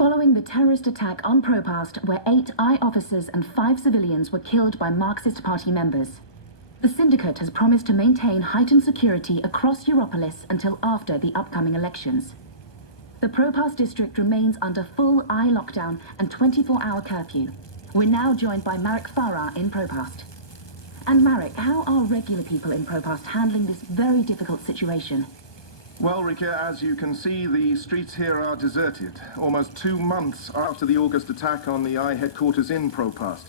Following the terrorist attack on Propast, where 8 I officers and 5 civilians were killed by Marxist Party members, the Syndicate has promised to maintain heightened security across Europolis until after the upcoming elections. The Propast district remains under full I lockdown and 24-hour curfew. We're now joined by Marek Farah in Propast. And Marek, how are regular people in Propast handling this very difficult situation? Well, Rika, as you can see, the streets here are deserted, almost 2 months after the August attack on the I headquarters in Propast.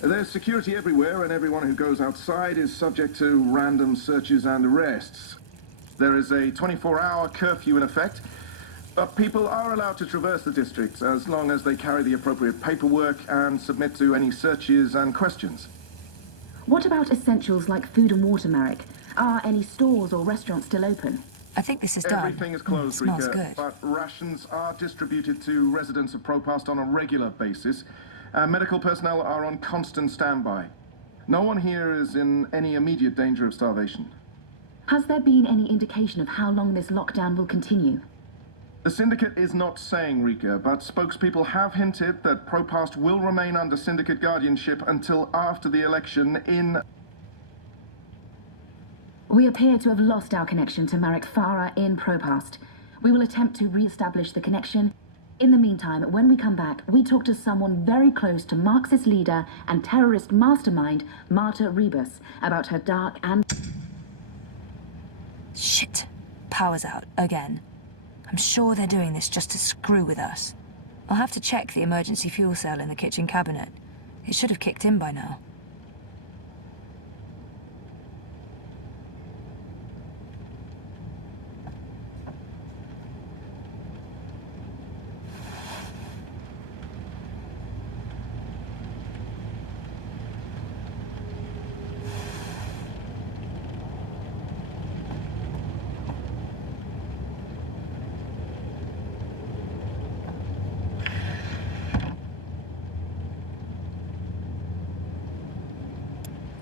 There's security everywhere, and everyone who goes outside is subject to random searches and arrests. There is a 24-hour curfew in effect, but people are allowed to traverse the district as long as they carry the appropriate paperwork and submit to any searches and questions. What about essentials like food and water, Marek? Are any stores or restaurants still open? I think this is done. Everything is closed, smells Rika, good. but rations are distributed to residents of Propast on a regular basis. Medical personnel are on constant standby. No one here is in any immediate danger of starvation. Has there been any indication of how long this lockdown will continue? The Syndicate is not saying, Rika, but spokespeople have hinted that Propast will remain under Syndicate guardianship until after the election in... We appear to have lost our connection to Marek Farah in Propast. We will attempt to re-establish the connection. In the meantime, when we come back, we talk to someone very close to Marxist leader and terrorist mastermind Marta Rebus about her dark and... Shit. Power's out, again. I'm sure they're doing this just to screw with us. I'll have to check the emergency fuel cell in the kitchen cabinet. It should have kicked in by now.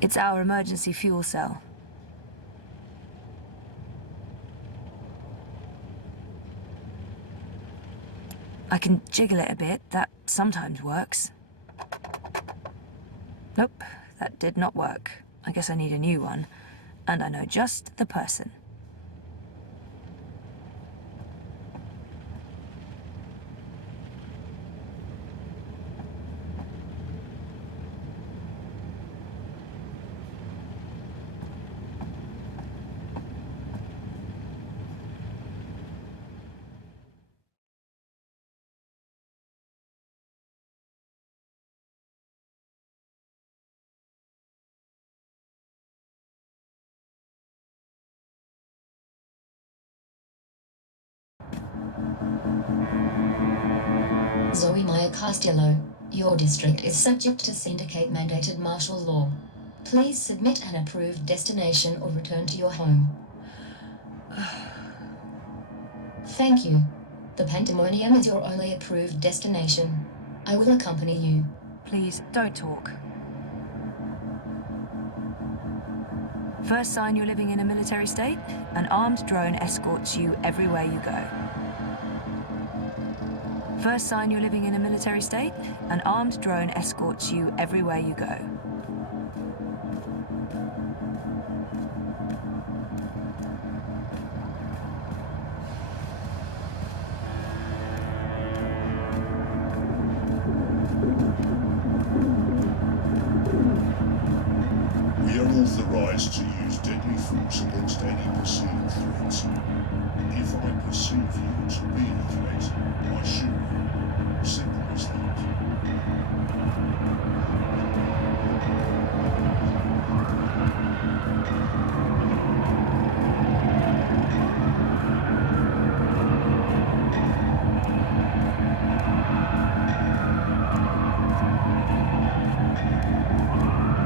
It's our emergency fuel cell. I can jiggle it a bit. That sometimes works. Nope, that did not work. I guess I need a new one. And I know just the person. Zoe Maya Castillo, your district is subject to Syndicate-mandated martial law. Please submit an approved destination or return to your home. Thank you. The Pandemonium is your only approved destination. I will accompany you. Please, don't talk. First sign you're living in a military state, an armed drone escorts you everywhere you go. First sign you're living in a military state, an armed drone escorts you everywhere you go. We are authorized to use deadly force against any perceived threats. If I perceive you to be a threat, I shoot you. Simple as that.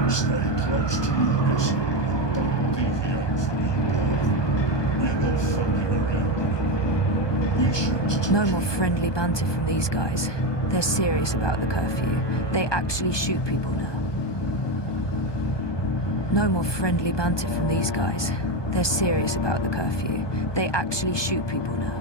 Stay close to your mission and don't deviate from your path. We're not fucking around. We shoot. No more friendly banter from these guys. They're serious about the curfew. They actually shoot people now. No more friendly banter from these guys. They're serious about the curfew. They actually shoot people now.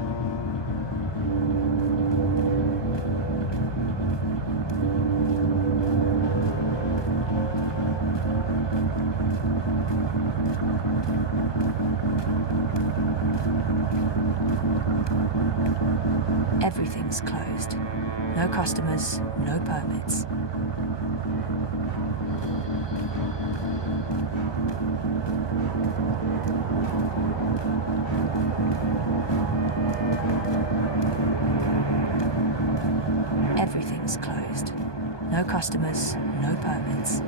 No customers, no permits. Everything's closed. No customers, no permits.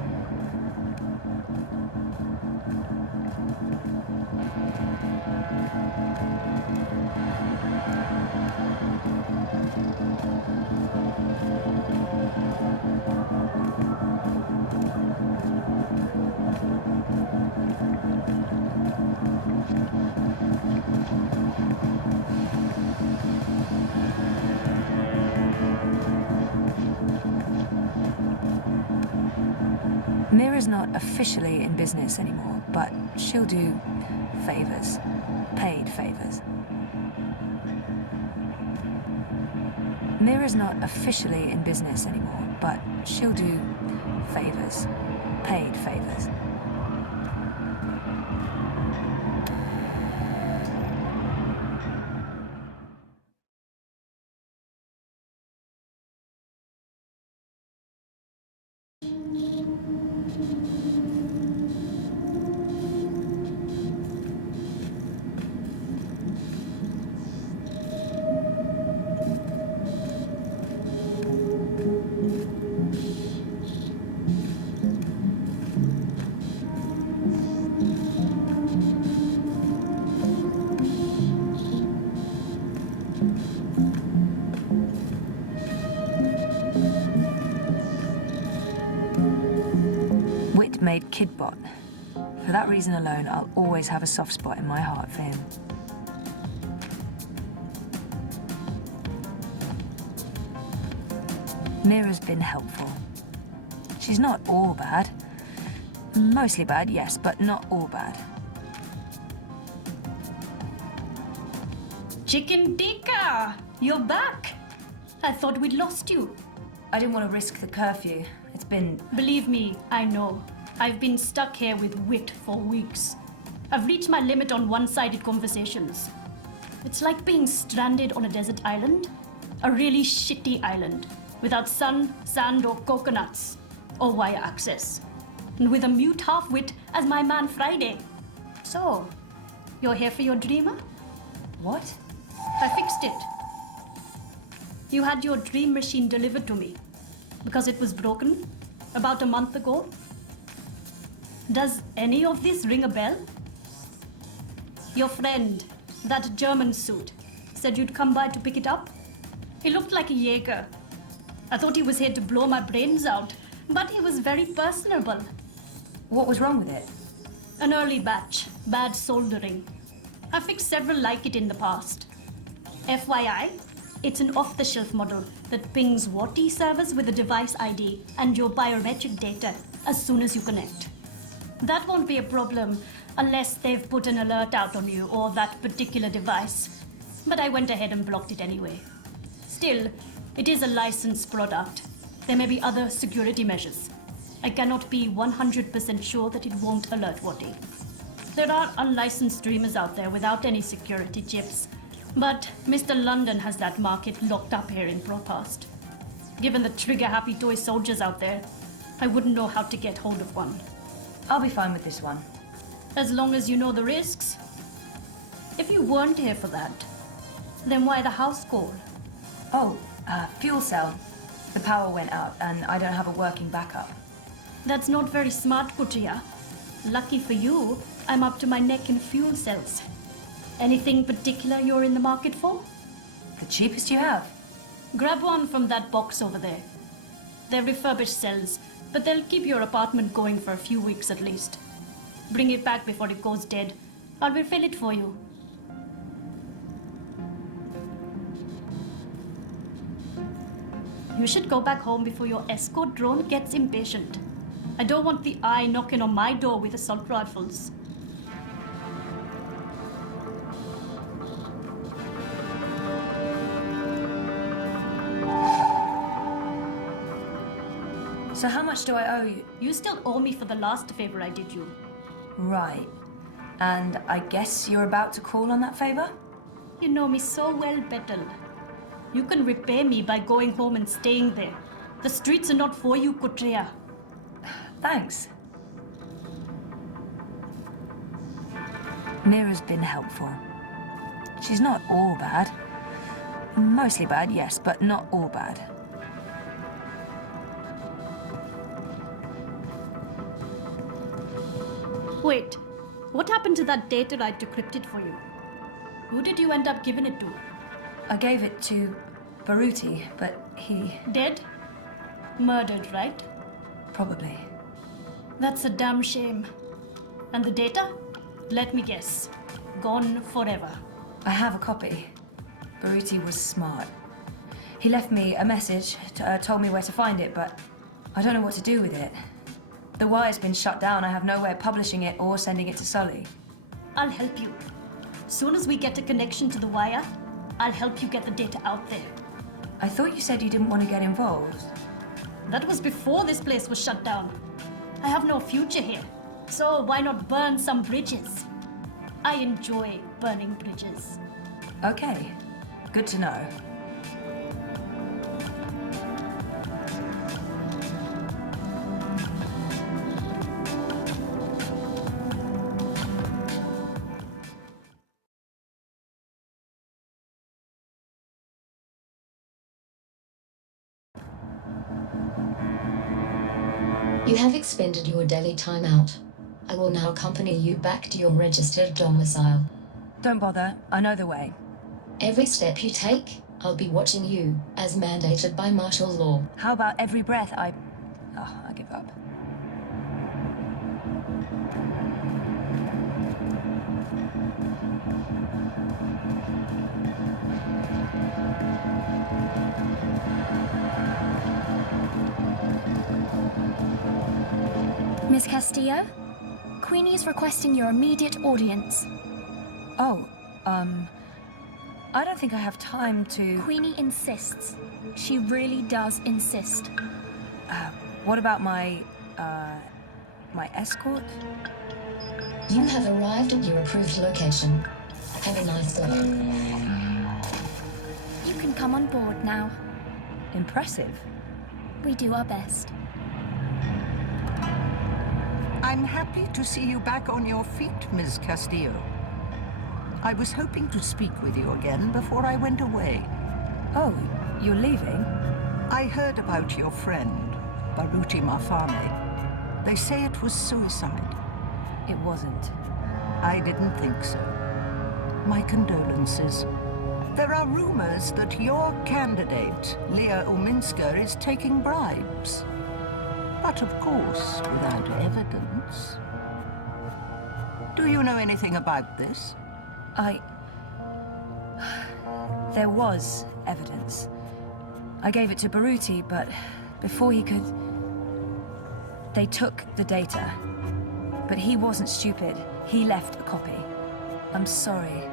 Mira's not officially in business anymore, but she'll do favors. Paid favors. Mira's not officially in business anymore, but she'll do favors. Paid favors. Made Kidbot. For that reason alone, I'll always have a soft spot in my heart for him. Mira's been helpful. She's not all bad. Mostly bad, yes, but not all bad. Chicken tikka! You're back! I thought we'd lost you. I didn't want to risk the curfew. It's been... Believe me, I know. I've been stuck here with wit for weeks. I've reached my limit on one-sided conversations. It's like being stranded on a desert island. A really shitty island. Without sun, sand, or coconuts. Or wire access. And with a mute half-wit as my man Friday. So, you're here for your dreamer? What? I fixed it. You had your dream machine delivered to me. Because it was broken. About a month ago. Does any of this ring a bell? Your friend, that German suit, said you'd come by to pick it up. He looked like a Jaeger. I thought he was here to blow my brains out, but he was very personable. What was wrong with it? An early batch, bad soldering. I fixed several like it in the past. FYI, it's an off-the-shelf model that pings WATI servers with a device ID and your biometric data as soon as you connect. That won't be a problem unless they've put an alert out on you or that particular device. But I went ahead and blocked it anyway. Still, it is a licensed product. There may be other security measures. I cannot be 100% sure that it won't alert WATI. There are unlicensed streamers out there without any security chips, but Mr. London has that market locked up here in ProPast. Given the trigger-happy toy soldiers out there, I wouldn't know how to get hold of one. I'll be fine with this one. As long as you know the risks. If you weren't here for that, then why the house call? Oh, fuel cell. The power went out and I don't have a working backup. That's not very smart, Kutriya. Lucky for you, I'm up to my neck in fuel cells. Anything particular you're in the market for? The cheapest you have. Grab one from that box over there. They're refurbished cells, but they'll keep your apartment going for a few weeks at least. Bring it back before it goes dead. I'll refill it for you. You should go back home before your escort drone gets impatient. I don't want the eye knocking on my door with assault rifles. So how much do I owe you? You still owe me for the last favor I did you. Right. And I guess you're about to call on that favor? You know me so well, Petal. You can repay me by going home and staying there. The streets are not for you, Kutreya. Thanks. Mira's been helpful. She's not all bad. Mostly bad, yes, but not all bad. Wait, what happened to that data I decrypted for you? Who did you end up giving it to? I gave it to Baruti, but he... Dead? Murdered, right? probably. That's a damn shame. And the data? Let me guess. Gone forever. I have a copy. Baruti was smart. He left me a message, told me where to find it, but I don't know what to do with it. The wire's been shut down. I have no way of publishing it or sending it to Sully. I'll help you. Soon as we get a connection to the wire, I'll help you get the data out there. I thought you said you didn't want to get involved. That was before this place was shut down. I have no future here, so why not burn some bridges? I enjoy burning bridges. Okay, good to know. You have expended your daily timeout. I will now accompany you back to your registered domicile. Don't bother, I know the way. Every step you take, I'll be watching you, as mandated by martial law. How about every breath I give up. Miss Castillo? Queenie is requesting your immediate audience. Oh, I don't think I have time to... Queenie insists. She really does insist. What about my escort? You have arrived at your approved location. Have a nice day. You can come on board now. Impressive. We do our best. I'm happy to see you back on your feet, Ms. Castillo. I was hoping to speak with you again before I went away. Oh, you're leaving? I heard about your friend, Baruti Mafane. They say it was suicide. It wasn't. I didn't think so. My condolences. There are rumors that your candidate, Leah Uminska, is taking bribes. But of course, without evidence. Do you know anything about this? There was evidence. I gave it to Baruti, but before he could... They took the data. But he wasn't stupid. He left a copy. I'm sorry.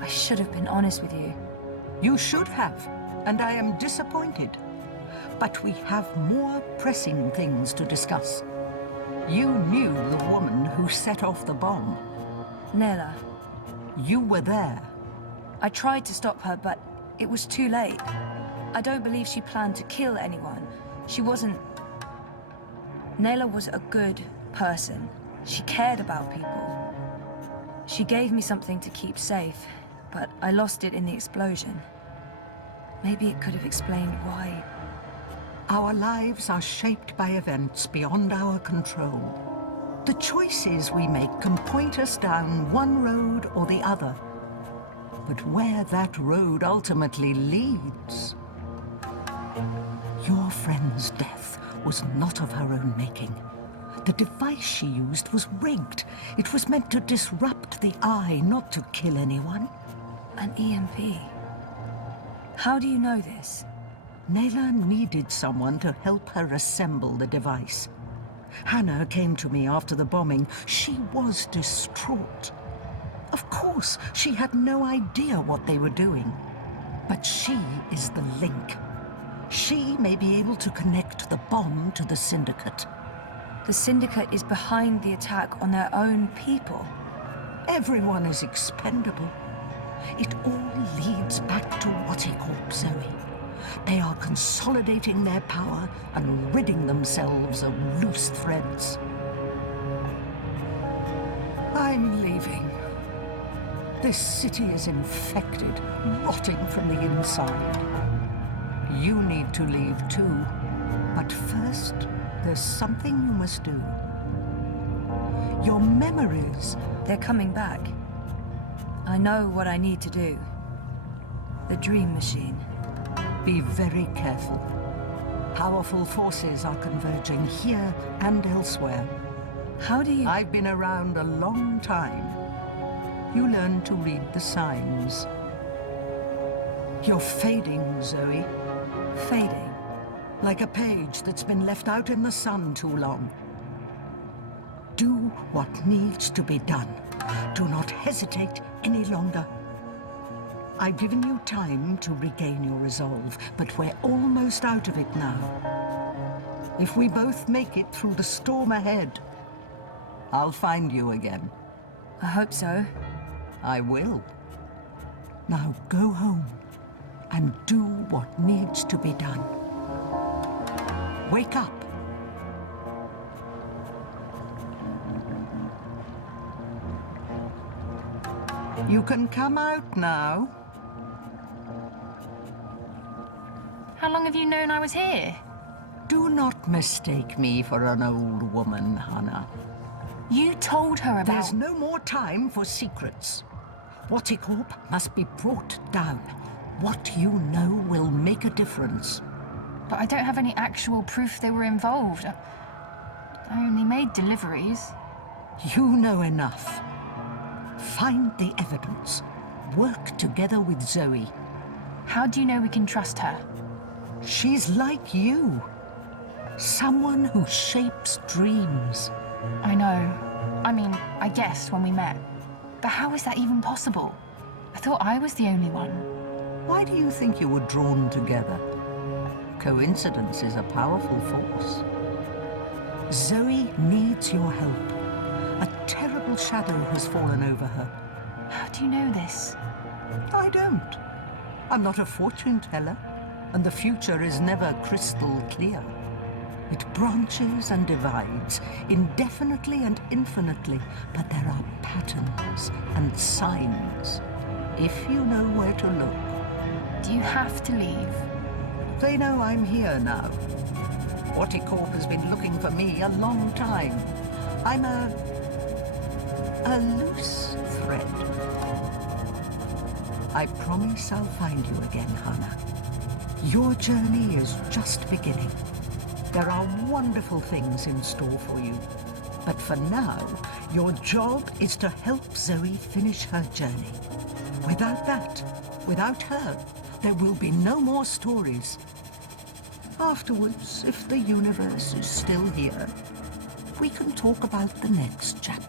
I should have been honest with you. You should have, and I am disappointed. But we have more pressing things to discuss. You knew the woman who set off the bomb. Nella. You were there. I tried to stop her, but it was too late. I don't believe she planned to kill anyone. She wasn't... Nella was a good person. She cared about people. She gave me something to keep safe, but I lost it in the explosion. Maybe it could have explained why... Our lives are shaped by events beyond our control. The choices we make can point us down one road or the other. But where that road ultimately leads... Your friend's death was not of her own making. The device she used was rigged. It was meant to disrupt the eye, not to kill anyone. An EMP. How do you know this? Nayla needed someone to help her assemble the device. Hannah came to me after the bombing. She was distraught. Of course, she had no idea what they were doing. But she is the link. She may be able to connect the bomb to the Syndicate. The Syndicate is behind the attack on their own people. Everyone is expendable. It all leads back to Waticorp, Zoe. They are consolidating their power and ridding themselves of loose threads. I'm leaving. This city is infected, rotting from the inside. You need to leave too. But first, there's something you must do. Your memories... They're coming back. I know what I need to do. The dream machine. Be very careful. Powerful forces are converging here and elsewhere. How do you... I've been around a long time. You learn to read the signs. You're fading, Zoe. Fading? Like a page that's been left out in the sun too long. Do what needs to be done. Do not hesitate any longer. I've given you time to regain your resolve, but we're almost out of it now. If we both make it through the storm ahead, I'll find you again. I hope so. I will. Now go home and do what needs to be done. Wake up. You can come out now. How long have you known I was here? Do not mistake me for an old woman, Hannah. You told her about... There's no more time for secrets. Waticorp must be brought down. What you know will make a difference. But I don't have any actual proof they were involved. I only made deliveries. You know enough. Find the evidence. Work together with Zoe. How do you know we can trust her? She's like you. Someone who shapes dreams. I know. I mean, I guessed when we met. But how is that even possible? I thought I was the only one. Why do you think you were drawn together? Coincidence is a powerful force. Zoe needs your help. A terrible shadow has fallen over her. How do you know this? I don't. I'm not a fortune teller, and the future is never crystal clear. It branches and divides, indefinitely and infinitely, but there are patterns and signs, if you know where to look. Do you have to leave? They know I'm here now. Waticorp has been looking for me a long time. I'm a loose thread. I promise I'll find you again, Hannah. Your journey is just beginning. There are wonderful things in store for you. But for now, your job is to help Zoe finish her journey. Without that, without her, there will be no more stories. Afterwards, if the universe is still here, we can talk about the next chapter.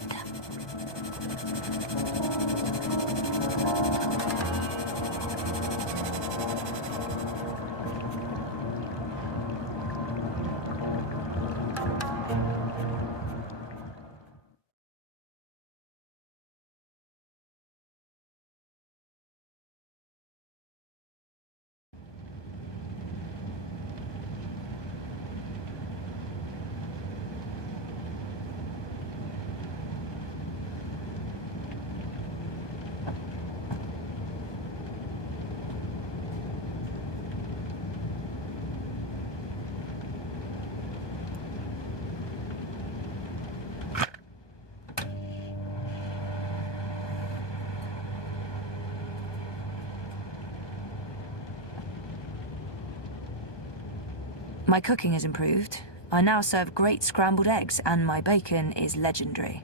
My cooking has improved. I now serve great scrambled eggs, and my bacon is legendary.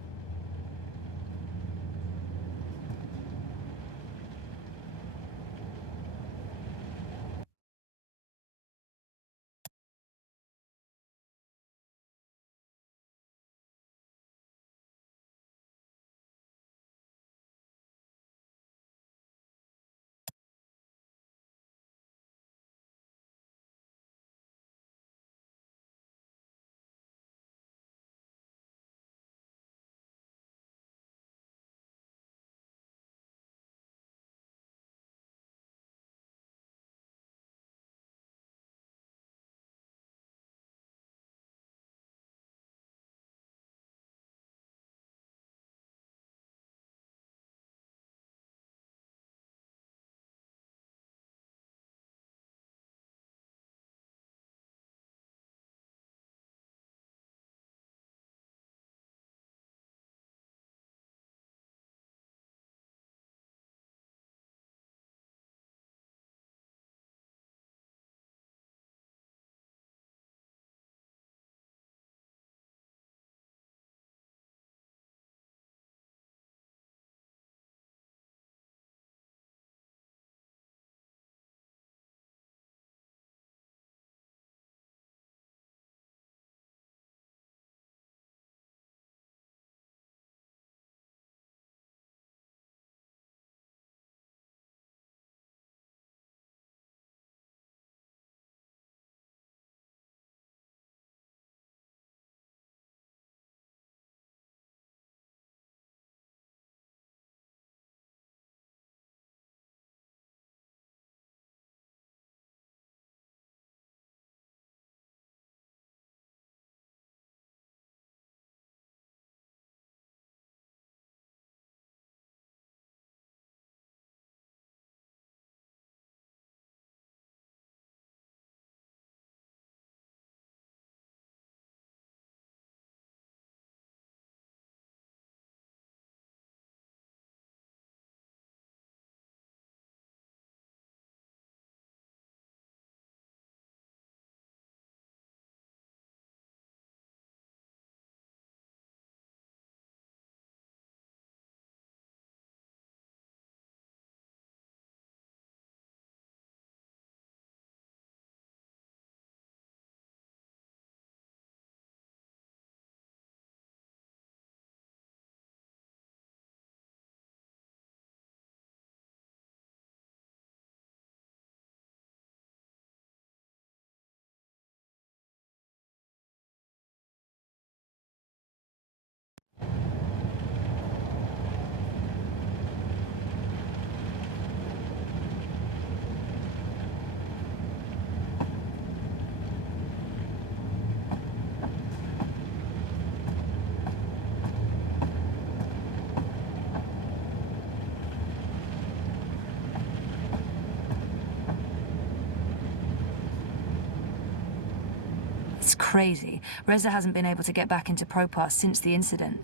It's crazy. Reza hasn't been able to get back into ProPass since the incident.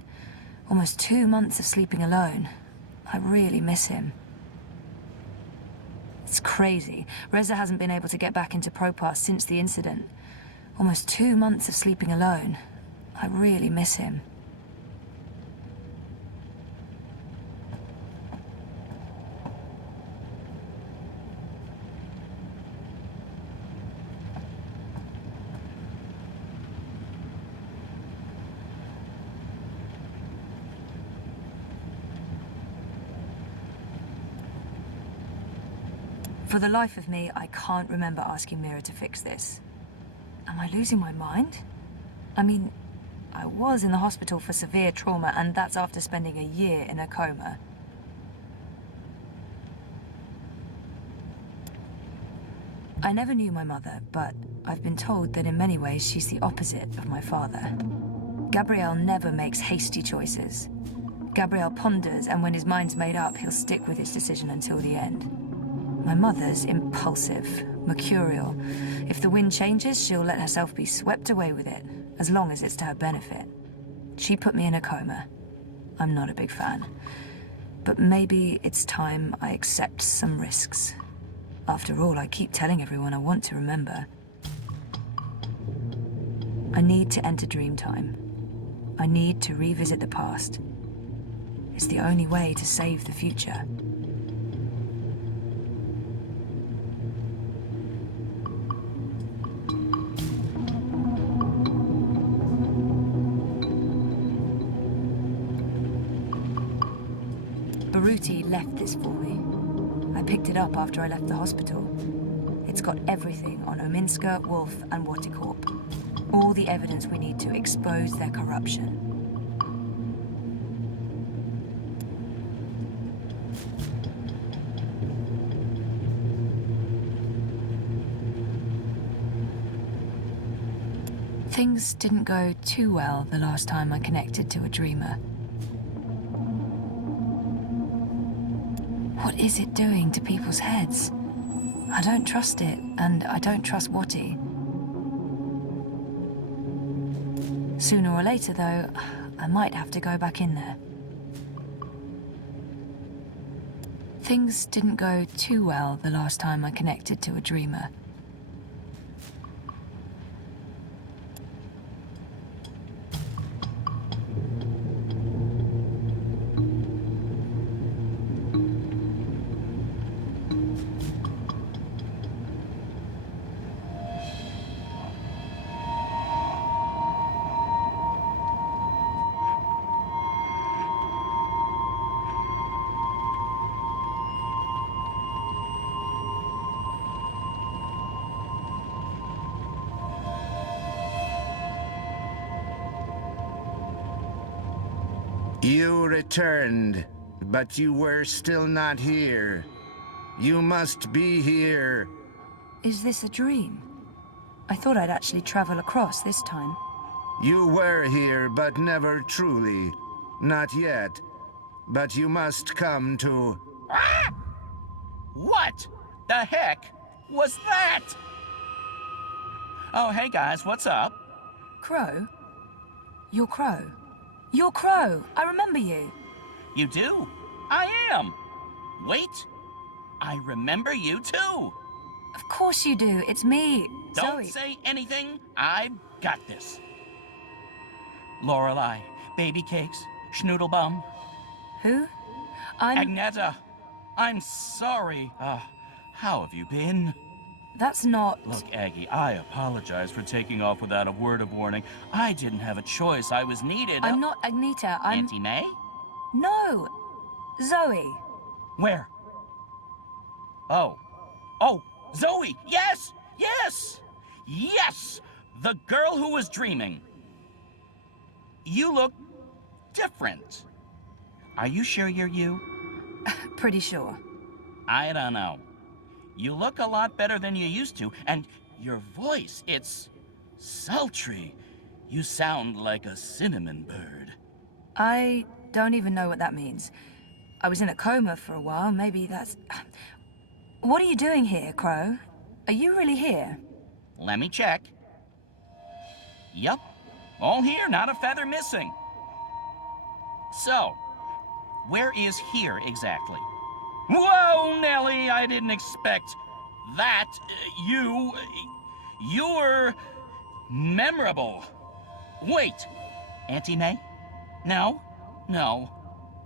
Almost 2 months of sleeping alone. I really miss him. It's crazy. Reza hasn't been able to get back into ProPass since the incident. Almost 2 months of sleeping alone. I really miss him. For the life of me, I can't remember asking Mira to fix this. Am I losing my mind? I mean, I was in the hospital for severe trauma, and that's after spending a year in a coma. I never knew my mother, but I've been told that in many ways she's the opposite of my father. Gabriel never makes hasty choices. Gabriel ponders, and when his mind's made up, he'll stick with his decision until the end. My mother's impulsive, mercurial. If the wind changes, she'll let herself be swept away with it, as long as it's to her benefit. She put me in a coma. I'm not a big fan. But maybe it's time I accept some risks. After all, I keep telling everyone I want to remember. I need to enter dream time. I need to revisit the past. It's the only way to save the future. Baruti left this for me. I picked it up after I left the hospital. It's got everything on Ominska, Wolf, and Wattikorp. All the evidence we need to expose their corruption. Things didn't go too well the last time I connected to a dreamer. What is it doing to people's heads? I don't trust it, and I don't trust Watty. Sooner or later, though, I might have to go back in there. Things didn't go too well the last time I connected to a dreamer. You returned, but you were still not here. You must be here. Is this a dream? I thought I'd actually travel across this time. You were here, but never truly. Not yet. But you must come to... Ah! What the heck was that? Oh, hey guys, what's up? Crow? You're Crow. You're Crow! I remember you! You do? I am! Wait! I remember you too! Of course you do, it's me, Don't Zoe. say anything, I've got this. Lorelei, baby cakes, schnoodlebum. Who? I'm... Agneta, I'm sorry. How have you been? That's not... Look, Aggie, I apologize for taking off without a word of warning. I didn't have a choice. I was needed. I'm not Agneta, I'm... Auntie May? No! Zoe. Where? Oh. Oh, Zoe! Yes! Yes! Yes! The girl who was dreaming. You look different. Are you sure you're you? Pretty sure. I don't know. You look a lot better than you used to, and your voice, it's sultry. You sound like a cinnamon bird. I don't even know what that means. I was in a coma for a while, maybe that's... What are you doing here, Crow? Are you really here? Let me check. Yup. All here, not a feather missing. So, where is here exactly? Whoa, Nellie, I didn't expect that. You're memorable. Wait, Auntie May? No.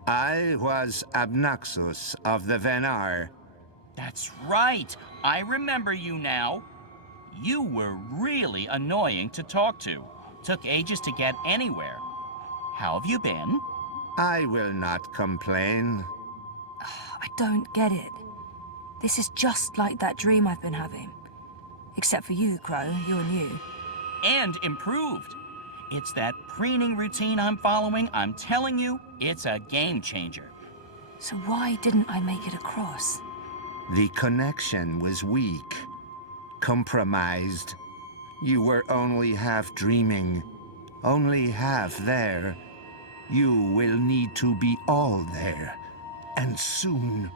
I was Abnaxus of the Venar. That's right. I remember you now. You were really annoying to talk to. Took ages to get anywhere. How have you been? I will not complain. I don't get it. This is just like that dream I've been having. Except for you, Crow. You're new. And improved. It's that preening routine I'm following. I'm telling you, it's a game changer. So why didn't I make it across? The connection was weak. Compromised. You were only half dreaming. Only half there. You will need to be all there. And soon.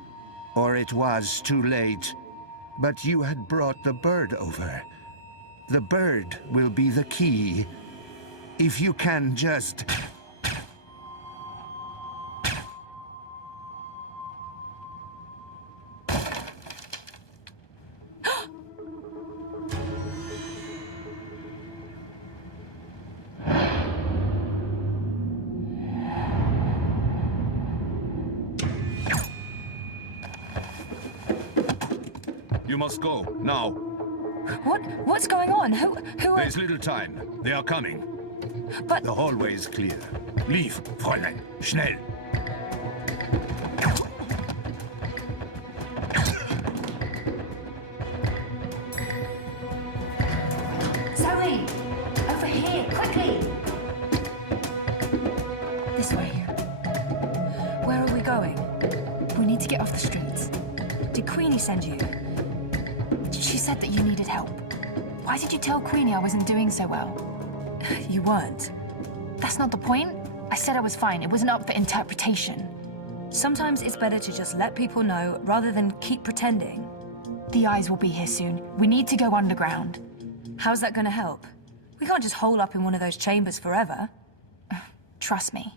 Or it was too late. But you had brought the bird over. The bird will be the key. If you can just... You must go, now. What's going on? Who are... There's little time. They are coming. But... The hallway is clear. Leave, Fräulein. Schnell. Zoe! Over here, quickly! This way. Where are we going? We need to get off the streets. Did Queenie send you? She said that you needed help. Why did you tell Queenie I wasn't doing so well? You weren't. That's not the point. I said I was fine. It wasn't up for interpretation. Sometimes it's better to just let people know rather than keep pretending. The eyes will be here soon. We need to go underground. How's that gonna help? We can't just hole up in one of those chambers forever. Trust me.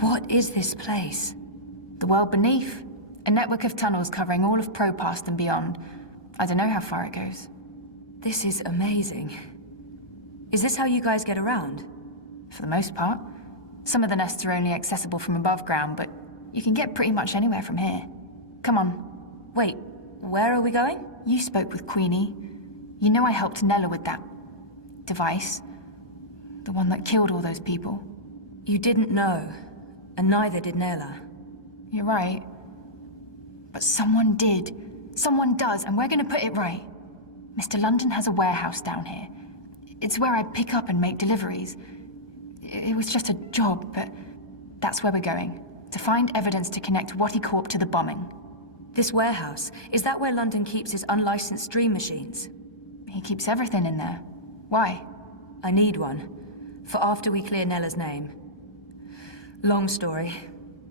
What is this place? The world beneath. A network of tunnels covering all of Propast and beyond. I don't know how far it goes. This is amazing. Is this how you guys get around? For the most part. Some of the nests are only accessible from above ground, but you can get pretty much anywhere from here. Come on. Wait, where are we going? You spoke with Queenie. You know I helped Nella with that device. The one that killed all those people. You didn't know, and neither did Nella. You're right. But someone did. Someone does, and we're gonna put it right. Mr. London has a warehouse down here. It's where I pick up and make deliveries. It was just a job, but that's where we're going. To find evidence to connect Wattie Corp to the bombing. This warehouse, is that where London keeps his unlicensed dream machines? He keeps everything in there. Why? I need one. For after we clear Nella's name. Long story.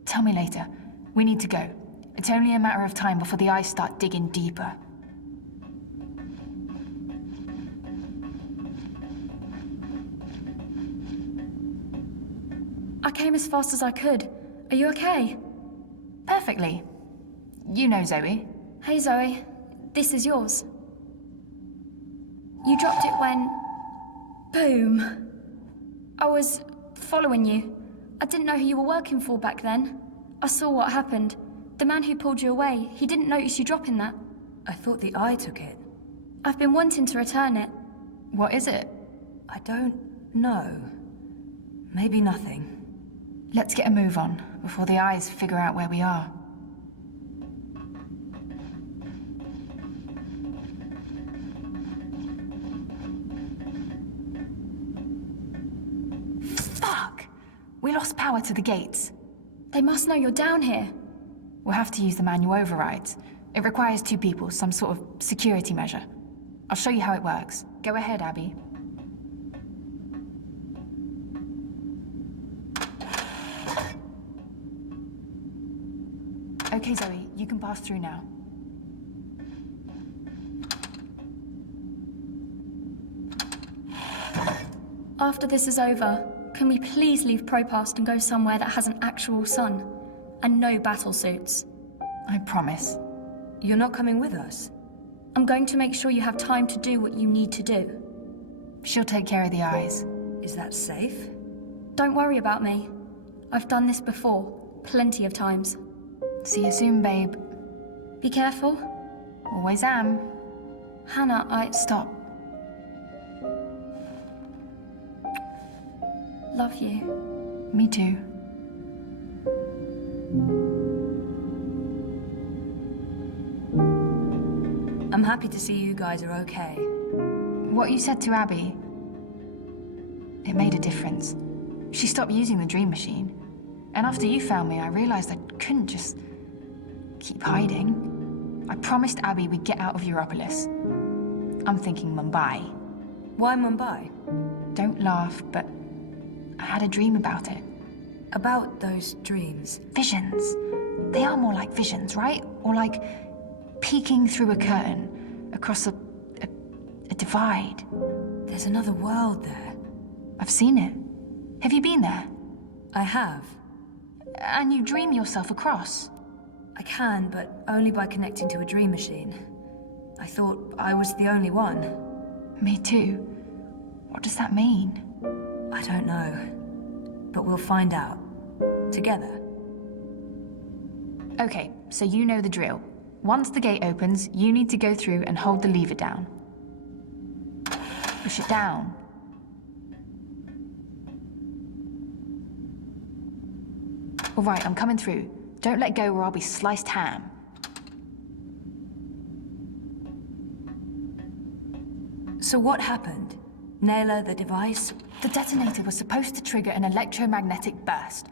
Tell me later. We need to go. It's only a matter of time before the eyes start digging deeper. I came as fast as I could. Are you okay? Perfectly. You know Zoe. Hey Zoe, this is yours. You dropped it when... Boom. I was following you. I didn't know who you were working for back then. I saw what happened. The man who pulled you away, he didn't notice you dropping that. I thought the eye took it. I've been wanting to return it. What is it? I don't know. Maybe nothing. Let's get a move on, before the eyes figure out where we are. Fuck! We lost power to the gates. They must know you're down here. We'll have to use the manual overrides. It requires 2 people, some sort of security measure. I'll show you how it works. Go ahead, Abby. Okay, Zoe, you can pass through now. After this is over, can we please leave Propast and go somewhere that has an actual sun? And no battle suits. I promise. You're not coming with us? I'm going to make sure you have time to do what you need to do. She'll take care of the eyes. Is that safe? Don't worry about me. I've done this before, plenty of times. See you soon, babe. Be careful. Always am. Hannah, Stop. love you. Me too. I'm happy to see you guys are okay. What you said to Abby, it made a difference. She stopped using the dream machine. And after you found me, I realized I couldn't just keep hiding. I promised Abby we'd get out of Europolis. I'm thinking Mumbai. Why Mumbai? Don't laugh, but I had a dream about it. About those dreams? Visions. They are more like visions, right? Or like peeking through a curtain across a divide. There's another world there. I've seen it. Have you been there? I have. And you dream yourself across? I can, but only by connecting to a dream machine. I thought I was the only one. Me too. What does that mean? I don't know. But we'll find out. Together. Okay, so you know the drill. Once the gate opens, you need to go through and hold the lever down. Push it down. All right, I'm coming through. Don't let go or I'll be sliced ham. So what happened? Naylor, the device? The detonator was supposed to trigger an electromagnetic burst.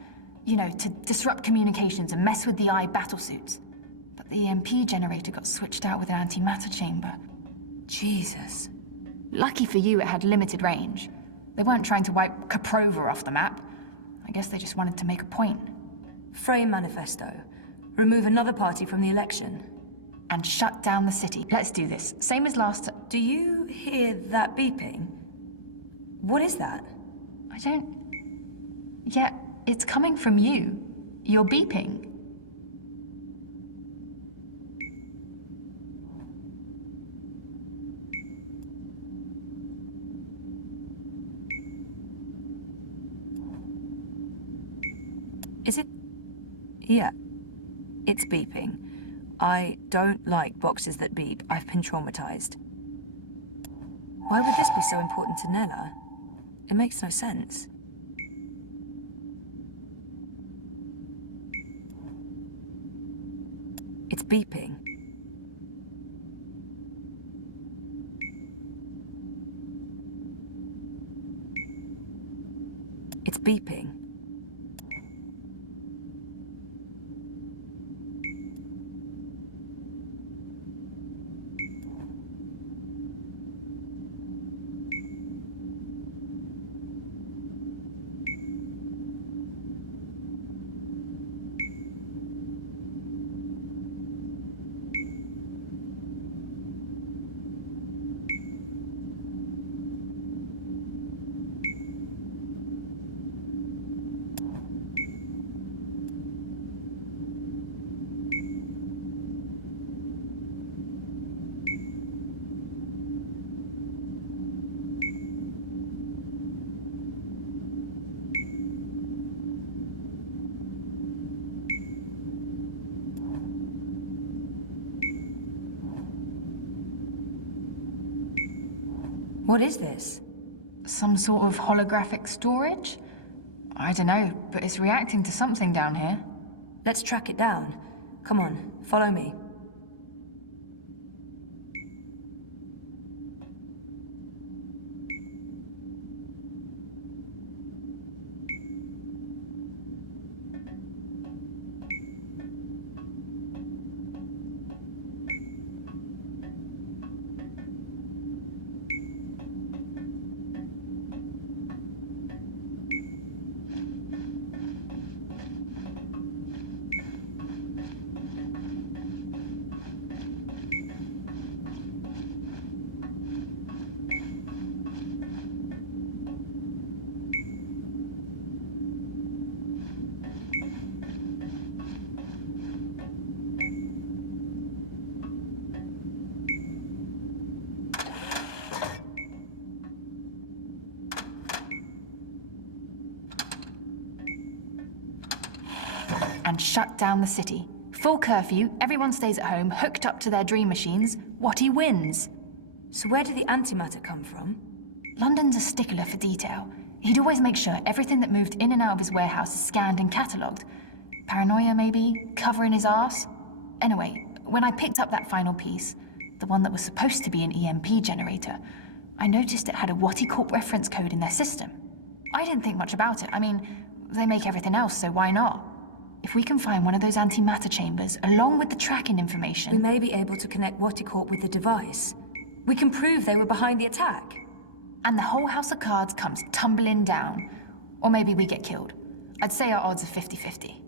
You know, to disrupt communications and mess with the eye battlesuits. But the EMP generator got switched out with an antimatter chamber. Jesus. Lucky for you, it had limited range. They weren't trying to wipe Koprova off the map. I guess they just wanted to make a point. Frame manifesto. Remove another party from the election. And shut down the city. Let's do this. Same as last time. Do you hear that beeping? What is that? I don't... Yeah, it's coming from you. You're beeping. Is it? Yeah. It's beeping. I don't like boxes that beep. I've been traumatized. Why would this be so important to Nella? It makes no sense. It's beeping. It's beeping. What is this? Some sort of holographic storage? I don't know, but it's reacting to something down here. Let's track it down. Come on, follow me. and shut down the city. Full curfew, everyone stays at home, hooked up to their dream machines. Watty wins. So where did the antimatter come from? London's a stickler for detail. He'd always make sure everything that moved in and out of his warehouse is scanned and catalogued. Paranoia, maybe? Covering his arse? Anyway, when I picked up that final piece, the one that was supposed to be an EMP generator, I noticed it had a Watty Corp reference code in their system. I didn't think much about it. I mean, they make everything else, so why not? If we can find one of those antimatter chambers, along with the tracking information... We may be able to connect Watty Corp with the device. We can prove they were behind the attack. And the whole house of cards comes tumbling down. Or maybe we get killed. I'd say our odds are 50-50.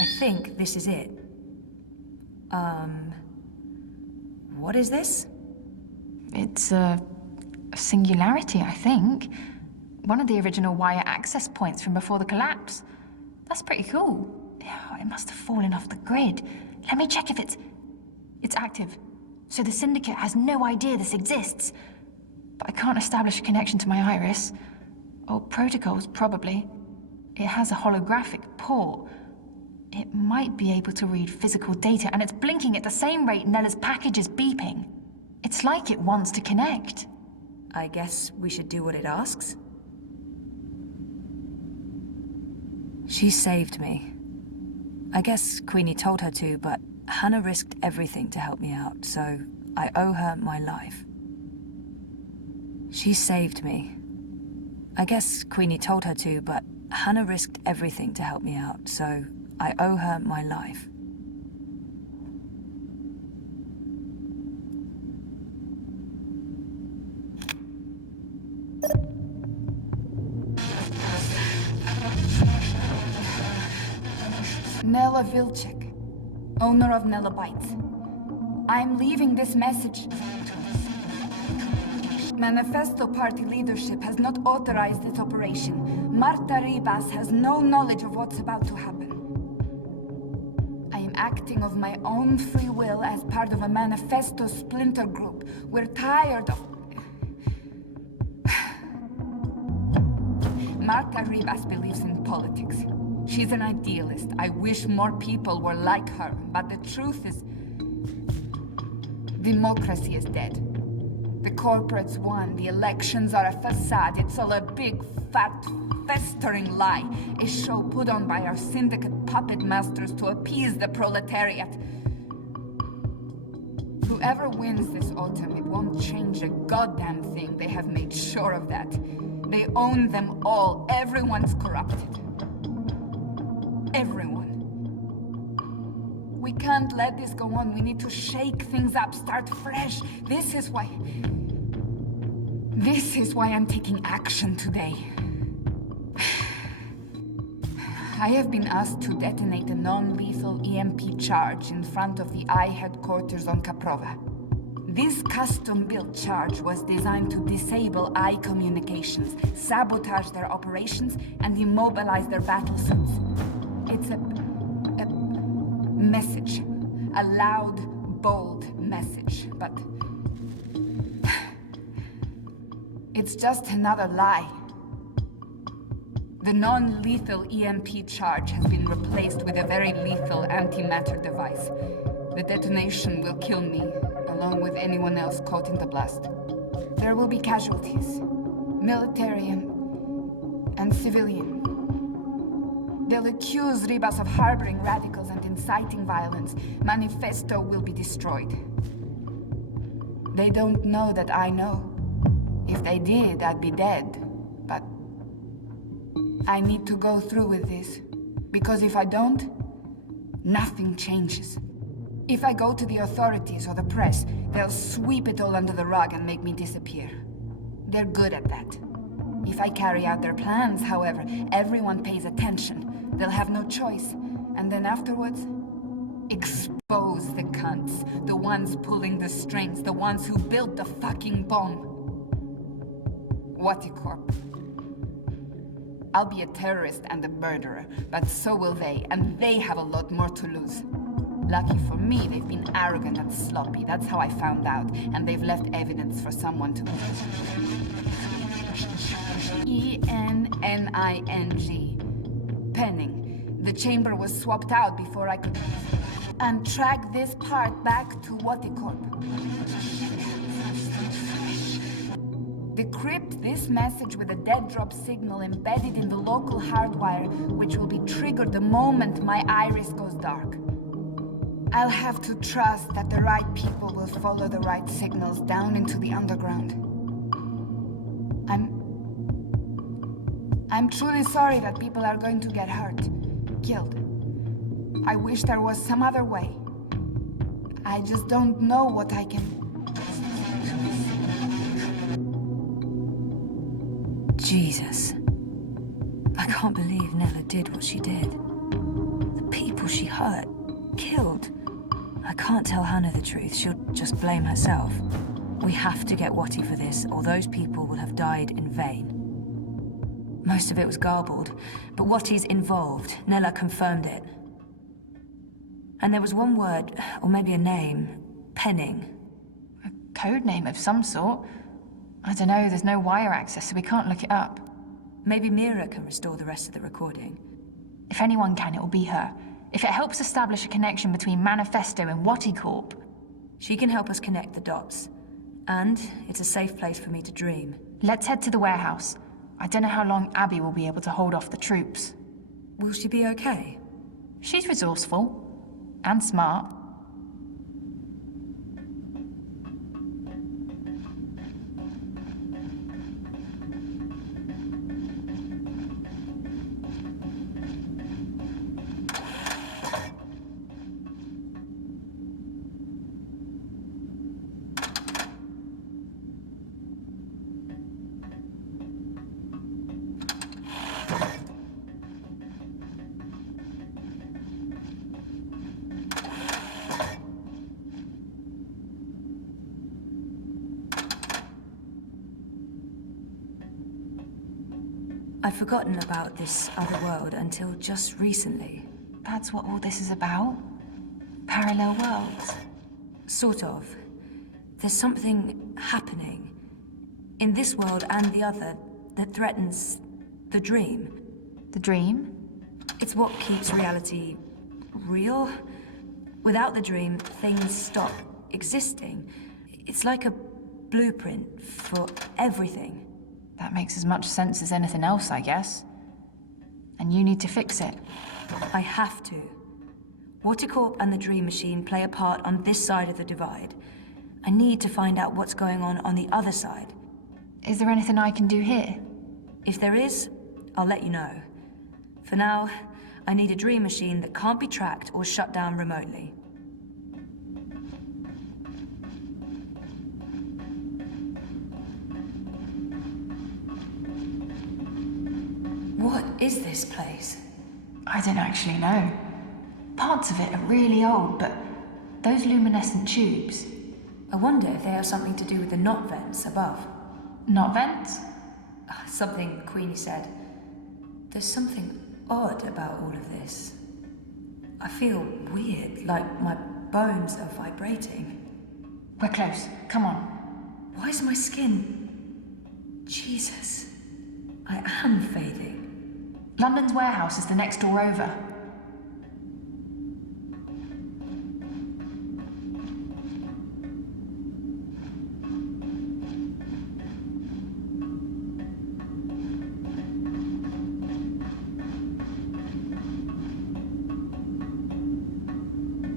I think this is it. What is this? It's a singularity, I think. One of the original wire access points from before the collapse. That's pretty cool. Oh, it must have fallen off the grid. Let me check if it's active. So the Syndicate has no idea this exists. But I can't establish a connection to my iris. Old protocols, probably. It has a holographic port. It might be able to read physical data, and it's blinking at the same rate Nella's package is beeping. It's like it wants to connect. I guess we should do what it asks. She saved me. I guess Queenie told her to, but Hannah risked everything to help me out, so I owe her my life. She saved me. I guess Queenie told her to, but Hannah risked everything to help me out, so I owe her my life. Nella Vilcek, owner of Nella Bites. I'm leaving this message. Manifesto Party leadership has not authorized this operation. Marta Ribas has no knowledge of what's about to happen. I am acting of my own free will as part of a Manifesto splinter group. We're tired of... Marta Ribas believes in politics. She's an idealist. I wish more people were like her, but the truth is... democracy is dead. The corporates won, the elections are a facade, it's all a big, fat, festering lie. A show put on by our syndicate puppet masters to appease the proletariat. Whoever wins this autumn, it won't change a goddamn thing. They have made sure of that. They own them all. Everyone's corrupted. Everyone. We can't let this go on. We need to shake things up, start fresh. This is why I'm taking action today. I have been asked to detonate a non-lethal EMP charge in front of the I headquarters on Caprova. This custom-built charge was designed to disable eye communications, sabotage their operations, and immobilize their battlesuits. It's a message. A loud, bold message, but it's just another lie. The non-lethal EMP charge has been replaced with a very lethal antimatter device. The detonation will kill me, along with anyone else caught in the blast. There will be casualties, military and civilian. They'll accuse Ribas of harboring radicals and inciting violence. Manifesto will be destroyed. They don't know that I know. If they did, I'd be dead. But I need to go through with this. Because if I don't, nothing changes. If I go to the authorities or the press, they'll sweep it all under the rug and make me disappear. They're good at that. If I carry out their plans, however, everyone pays attention. They'll have no choice. And then afterwards, expose the cunts. The ones pulling the strings. The ones who built the fucking bomb. Waticorp. I'll be a terrorist and a murderer, but so will they, and they have a lot more to lose. Lucky for me, they've been arrogant and sloppy. That's how I found out, and they've left evidence for someone to... E-N-N-I-N-G. Penning. The chamber was swapped out before I could... And track this part back to Waticorp. Decrypt this message with a dead drop signal embedded in the local hardwire, which will be triggered the moment my iris goes dark. I'll have to trust that the right people will follow the right signals down into the underground. I'm truly sorry that people are going to get hurt, killed. I wish there was some other way. I just don't know what I can... Jesus. I can't believe Nella did what she did. The people she hurt, killed. I can't tell Hannah the truth. She'll just blame herself. We have to get Watty for this, or those people will have died in vain. Most of it was garbled, but Watty's involved. Nella confirmed it. And there was one word, or maybe a name. Penning. A code name of some sort. I don't know, there's no wire access, so we can't look it up. Maybe Mira can restore the rest of the recording. If anyone can, it'll be her. If it helps establish a connection between Manifesto and Waticorp. She can help us connect the dots. And it's a safe place for me to dream. Let's head to the warehouse. I don't know how long Abby will be able to hold off the troops. Will she be okay? She's resourceful. And smart. I'd forgotten about this other world until just recently. That's what all this is about? Parallel worlds? Sort of. There's something happening in this world and the other that threatens the dream. The dream? It's what keeps reality real. Without the dream, things stop existing. It's like a blueprint for everything. That makes as much sense as anything else, I guess. And you need to fix it. I have to. Waticorp and the Dream Machine play a part on this side of the divide. I need to find out what's going on the other side. Is there anything I can do here? If there is, I'll let you know. For now, I need a Dream Machine that can't be tracked or shut down remotely. What is this place? I don't actually know. Parts of it are really old, but those luminescent tubes, I wonder if they have something to do with the knot vents above. Not vents? Something Queenie said. There's something odd about all of this. I feel weird, like my bones are vibrating. We're close. Come on. Why is my skin... Jesus. I am fading. London's warehouse is the next door over.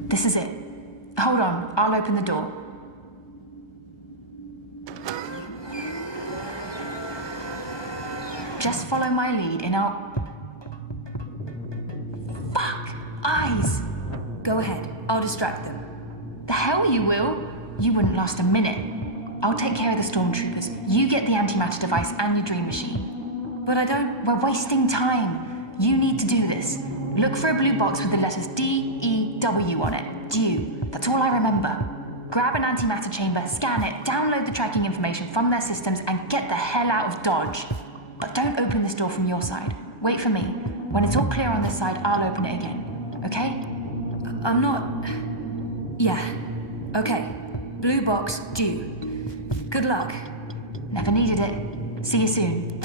This is it. Hold on, I'll open the door. Just follow my lead and I'll... Fuck! Eyes! Go ahead, I'll distract them. The hell you will? You wouldn't last a minute. I'll take care of the stormtroopers. You get the antimatter device and your dream machine. But I don't... We're wasting time. You need to do this. Look for a blue box with the letters D-E-W on it. Dew. That's all I remember. Grab an antimatter chamber, scan it, download the tracking information from their systems, and get the hell out of Dodge. But don't open this door from your side. Wait for me. When it's all clear on this side, I'll open it again. Okay? I'm not... Yeah. Okay. Blue box, due. Good luck. Never needed it. See you soon.